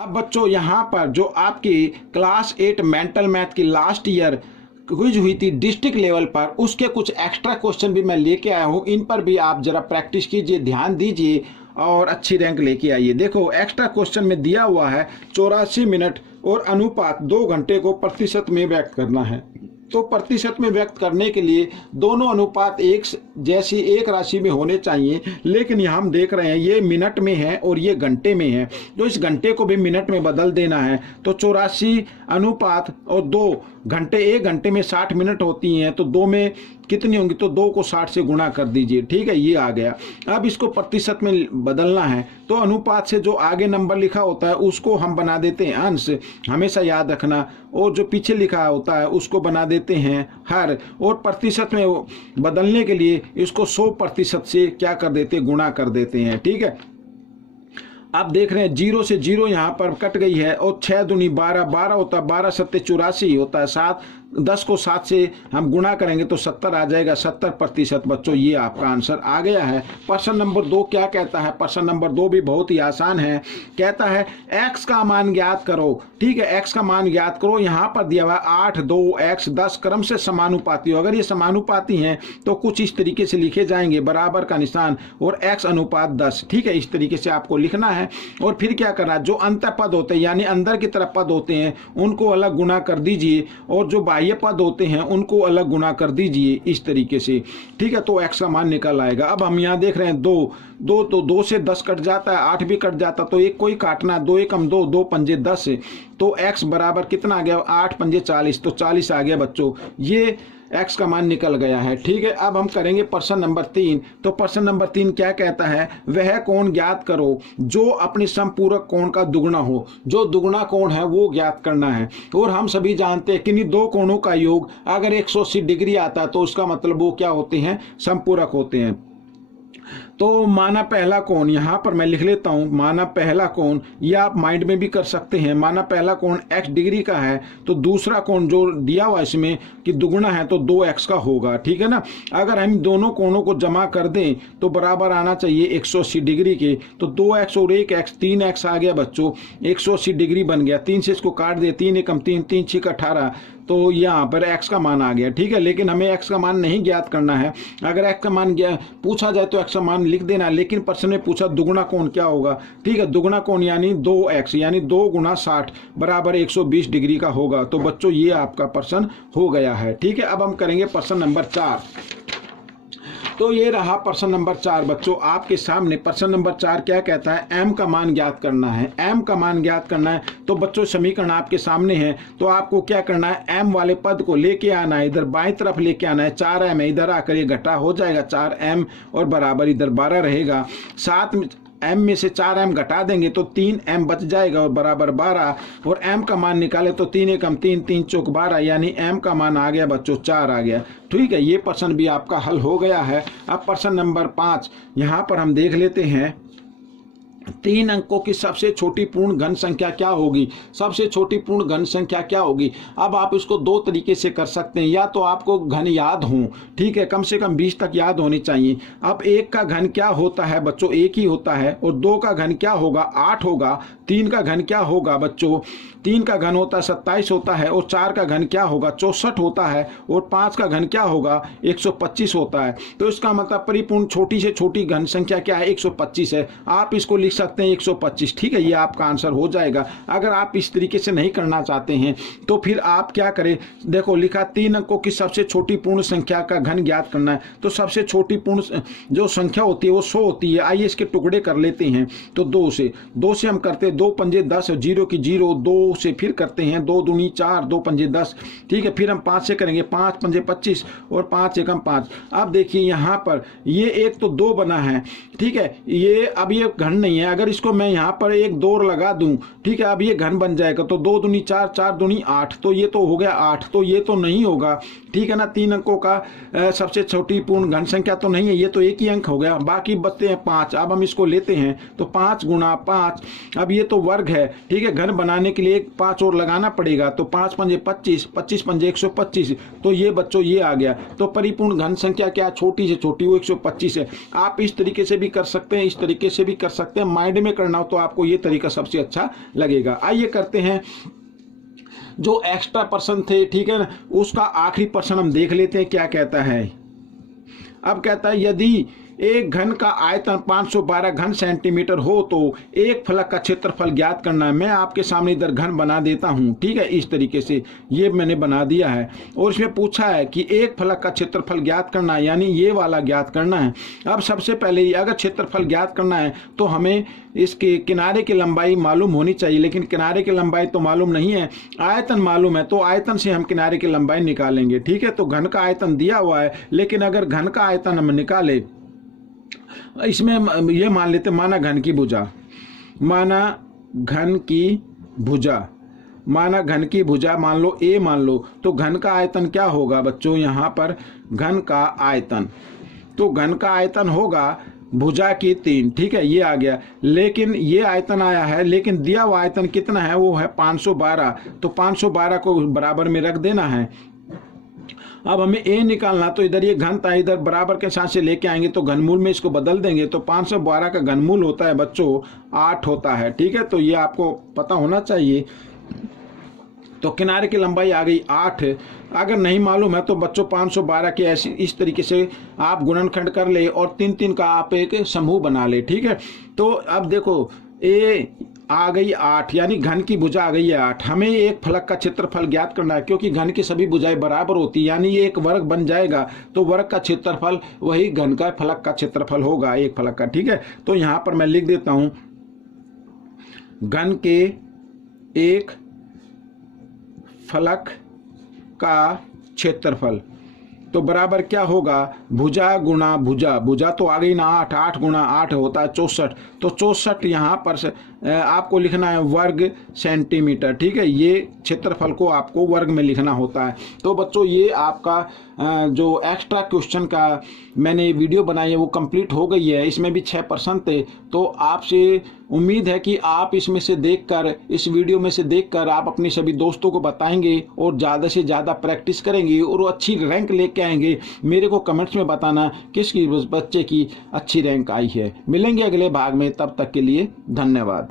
अब बच्चों यहाँ पर जो आपकी क्लास 8 मेंटल मैथ की लास्ट ईयर क्विज हुई थी डिस्ट्रिक्ट लेवल पर, उसके कुछ एक्स्ट्रा क्वेश्चन भी मैं लेके आया हूँ। इन पर भी आप जरा प्रैक्टिस कीजिए, ध्यान दीजिए और अच्छी रैंक लेके आइए। देखो एक्स्ट्रा क्वेश्चन में दिया हुआ है 84 मिनट और अनुपात 2 घंटे को प्रतिशत में व्यक्त करना है। तो प्रतिशत में व्यक्त करने के लिए दोनों अनुपात एक जैसी एक राशि में होने चाहिए, लेकिन यहाँ हम देख रहे हैं ये मिनट में है और ये घंटे में है, तो इस घंटे को भी मिनट में बदल देना है। तो 84 अनुपात और 2 घंटे, 1 घंटे में 60 मिनट होती हैं, तो 2 में कितनी होंगी, तो 2 को 60 से गुणा कर दीजिए। ठीक है, ये आ गया। अब इसको प्रतिशत में बदलना है, तो अनुपात से जो आगे नंबर लिखा होता है उसको हम बना देते हैं अंश, हमेशा याद रखना, और जो पीछे लिखा होता है उसको बना देते हैं हर, और प्रतिशत में बदलने के लिए इसको 100% से क्या कर देते हैं, गुणा कर देते हैं। ठीक है, आप देख रहे हैं 0 से 0 यहाँ पर कट गई है, और 6 दूनी 12, 12 होता है, 12 सत्ते 84 होता है, 7 10 को 7 से हम गुणा करेंगे तो 70 आ जाएगा, 70%। बच्चों ये आपका आंसर आ गया है। प्रश्न नंबर 2 क्या कहता है? प्रश्न नंबर 2 भी बहुत ही आसान है। कहता है x का मान ज्ञात करो। ठीक है, x का मान ज्ञात करो। यहाँ पर दिया हुआ 8, 2, x 10 क्रम से समानुपाती हो। अगर ये समानुपाती हैं तो कुछ इस तरीके से लिखे जाएंगे, बराबर का निशान और x अनुपात 10। ठीक है, इस तरीके से आपको लिखना है। और फिर क्या करना है, जो अंत पद होते हैं यानी अंदर की तरफ पद होते हैं उनको अलग गुणा कर दीजिए, और जो बाह्य पद होते हैं उनको अलग गुणा कर दीजिए इस तरीके से। ठीक है, तो x का मान निकल आएगा। अब हम यहाँ देख रहे हैं 2 तो 2 से 10 कट जाता है, 8 भी कट जाता, तो एक को ही काटना है। 2 एकम 2, 2 पंजे 10, तो x बराबर कितना आ गया, 8 पंजे 40, तो 40 आ गया बच्चों। ये x का मान निकल गया है। ठीक है, अब हम करेंगे प्रश्न नंबर 3। तो प्रश्न नंबर 3 क्या कहता है, वह कोण ज्ञात करो जो अपने समपूरक कोण का दुगुना हो। जो दुगुना कोण है वो ज्ञात करना है, और हम सभी जानते हैं कि इन दो कोणों का योग अगर 180 डिग्री आता है तो उसका मतलब वो क्या होते हैं, समपूरक होते हैं। तो माना पहला कोण, यहाँ पर मैं लिख लेता हूँ, माना पहला कोण, ये आप माइंड में भी कर सकते हैं। माना पहला कोण x डिग्री का है, तो दूसरा कोण जो दिया हुआ इसमें कि दुगुना है तो 2x का होगा। ठीक है ना, अगर हम दोनों कोणों को जमा कर दें तो बराबर आना चाहिए 180 डिग्री के, तो 2x और 1x 3x आ गया बच्चों, 180 डिग्री बन गया। 3 से इसको काट दिया, 3 एकम 3, 3 6 18, तो यहाँ पर x का मान आ गया। ठीक है, लेकिन हमें x का मान नहीं ज्ञात करना है। अगर x का मान पूछा जाए तो x का मान लिख देना, लेकिन प्रश्न में पूछा दुगुना कोण क्या होगा। ठीक है, दुगुना कोण यानी 2x यानी 2 गुना 60 बराबर 120 डिग्री का होगा। तो बच्चों ये आपका प्रश्न हो गया है। ठीक है, अब हम करेंगे प्रश्न नंबर 4। तो ये रहा प्रश्न नंबर 4 बच्चों आपके सामने। प्रश्न नंबर 4 क्या कहता है, m का मान ज्ञात करना है। m का मान ज्ञात करना है, तो बच्चों समीकरण आपके सामने है। तो आपको क्या करना है, m वाले पद को लेके आना है, इधर बाएं तरफ लेके आना है। 4m है, इधर आकर ये घटा हो जाएगा 4m, और बराबर इधर 12 रहेगा। 7 m में से 4m घटा देंगे तो 3m बच जाएगा, और बराबर 12, और m का मान निकाले तो 3 एकम 3, 3 चौक 12, यानी m का मान आ गया बच्चों 4 आ गया। ठीक है, ये प्रश्न भी आपका हल हो गया है। अब प्रश्न नंबर 5 यहाँ पर हम देख लेते हैं। 3 अंकों की सबसे छोटी पूर्ण घन संख्या क्या होगी। सबसे छोटी पूर्ण घन संख्या क्या होगी। अब आप इसको 2 तरीके से कर सकते हैं, या तो आपको घन याद हो, ठीक है, कम से कम 20 तक याद होनी चाहिए। अब 1 का घन क्या होता है बच्चों, 1 ही होता है, और 2 का घन क्या होगा, 8 होगा। 3 का घन क्या होगा बच्चों, 3 का घन होता है 27 होता है, और 4 का घन क्या होगा, 64 होता है, और 5 का घन क्या होगा, 125 होता है। तो इसका मतलब परिपूर्ण छोटी से छोटी घन संख्या क्या है, 125 है। आप इसको लिख सकते हैं 125। ठीक है, ये आपका आंसर हो जाएगा। अगर आप इस तरीके से नहीं करना चाहते हैं तो फिर आप क्या करें, देखो लिखा 3 अंकों की सबसे छोटी पूर्ण संख्या का घन ज्ञात करना है। तो सबसे छोटी पूर्ण जो संख्या होती है वो 100 होती है। आइए इसके टुकड़े कर लेते हैं। तो 2 से हम करते हैं 2 पंजे 10, 0 की 0, 2 से फिर करते हैं 2 दूनी 4, 2 पंजे 10। ठीक है, फिर हम 5 से करेंगे, 5 पंजे 25, और 5 एकम 5। अब देखिए यहाँ पर ये एक तो 2 बना है। ठीक है, ये अब ये घन नहीं है। अगर इसको मैं यहाँ पर एक 2 लगा दूं, ठीक है, अब ये घन बन जाएगा। तो 2 दूनी 4, 4 दूनी 8, तो ये तो हो गया 8, तो ये तो नहीं होगा। ठीक है ना, 3 अंकों का सबसे छोटी पूर्ण घन संख्या तो नहीं है, ये तो एक ही अंक हो गया। बाकी बचते हैं 5। अब हम इसको लेते हैं तो 5 गुना 5, अब ये तो वर्ग है। ठीक है, घन बनाने के लिए 5 और लगाना पड़ेगा, तो 5 पंजे 25, 25 पंजे 125, तो ये बच्चों ये आ गया। तो परिपूर्ण घन संख्या क्या, छोटी से छोटी, वो 125 है। आप इस तरीके से भी कर सकते हैं, इस तरीके से भी कर सकते हैं, एकदम माइंड में करना हो तो आपको ये तरीका सबसे अच्छा लगेगा। आइए करते हैं जो एक्स्ट्रा प्रश्न थे, ठीक है ना, उसका आखिरी प्रश्न हम देख लेते हैं क्या कहता है। अब कहता है यदि एक घन का आयतन 512 घन सेंटीमीटर हो तो एक फलक का क्षेत्रफल ज्ञात करना है। मैं आपके सामने इधर घन बना देता हूं, ठीक है, इस तरीके से ये मैंने बना दिया है और इसमें पूछा है कि एक फलक का क्षेत्रफल ज्ञात करना है, यानी ये वाला ज्ञात करना है। अब सबसे पहले अगर क्षेत्रफल ज्ञात करना है तो हमें इसके किनारे की लंबाई मालूम होनी चाहिए, लेकिन किनारे की लंबाई तो मालूम नहीं है, आयतन मालूम है, तो आयतन से हम किनारे की लंबाई निकालेंगे, ठीक है। तो घन का आयतन दिया हुआ है, लेकिन अगर घन का आयतन हम निकाले, इसमें ये मान लेते, माना घन की भुजा, माना घन की भुजा, माना घन की भुजा मान लो ए मान लो, तो घन का आयतन क्या होगा बच्चों, यहाँ पर घन का आयतन, तो घन का आयतन होगा भुजा की 3, ठीक है, ये आ गया। लेकिन ये आयतन आया है, लेकिन दिया हुआ आयतन कितना है, वो है 512, तो 512 को बराबर में रख देना है। अब हमें ए निकालना, तो इधर ये घन था, इधर बराबर के साथ से लेके आएंगे तो घनमूल में इसको बदल देंगे, तो 512 का घनमूल होता है बच्चों 8 होता है, ठीक है। तो ये आपको पता होना चाहिए। तो किनारे की लंबाई आ गई 8। अगर नहीं मालूम है तो बच्चों 512 के ऐसी इस तरीके से आप गुणनखंड कर ले और 3-3 का आप एक समूह बना ले, ठीक है। तो अब देखो ए आ गई 8, यानी घन की भुजा आ गई है 8। हमें एक फलक का क्षेत्रफल ज्ञात करना है, क्योंकि घन की सभी भुजाएं बराबर होती है, यानी ये एक वर्ग बन जाएगा, तो वर्ग का क्षेत्रफल वही घन का फलक का क्षेत्रफल होगा, एक फलक का, ठीक है। तो यहां पर मैं लिख देता हूं घन के एक फलक का क्षेत्रफल, तो बराबर क्या होगा, भुजा गुणा भुजा, भुजा तो आ गई ना 8, 8 गुणा 8 होता है 64, तो 64 यहाँ पर आपको लिखना है वर्ग सेंटीमीटर, ठीक है। ये क्षेत्रफल को आपको वर्ग में लिखना होता है। तो बच्चों ये आपका जो एक्स्ट्रा क्वेश्चन का मैंने वीडियो बनाई है वो कंप्लीट हो गई है। इसमें भी 6 प्रश्न थे, तो आपसे उम्मीद है कि आप इसमें से देखकर, इस वीडियो में से देखकर आप अपने सभी दोस्तों को बताएंगे और ज़्यादा से ज़्यादा प्रैक्टिस करेंगे और अच्छी रैंक लेके आएंगे। मेरे को कमेंट्स में बताना किस बच्चे की अच्छी रैंक आई है। मिलेंगे अगले भाग में, तब तक के लिए धन्यवाद।